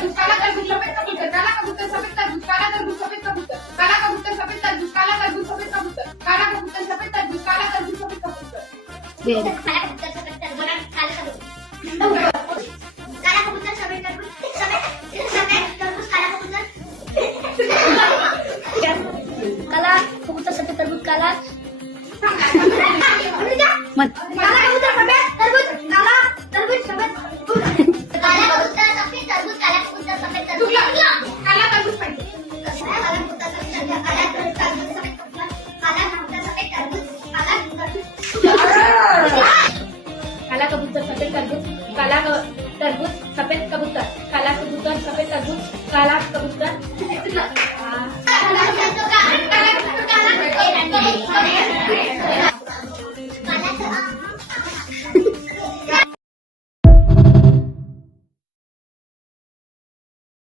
तरबूज काला तरबूज सफेद कबूतर काला कबूतर सफेद तरबूज काला तरबूज सफेद कबूतर काला कबूतर सफेद तरबूज काला तरबूज सफेद कबूतर काला कबूतर सफेद तरबूज काला तरबूज सफेद कबूतर काला कबूतर सफेद तरबूज काला कबूतर काला कबूतर सफेद तरबूज सफेद तरबूज काला कबूतर काला कबूतर सफेद तरबूज काला मत काला कबूतर सफेद तरबूज काला तरबूज सफेद काला कबूतर सफेद तरबूज काला कबूतर सफेद तरबूज काला तरबूज पाहिजे काला कबूतर सफेद तरबूज काला तरबूज सफेद काला कबूतर सफेद तरबूज काला कबूतर सफेद तरबूज काला तरबूज सफेद कबूतर काला कबूतर सफेद तरबूज काला कबूतर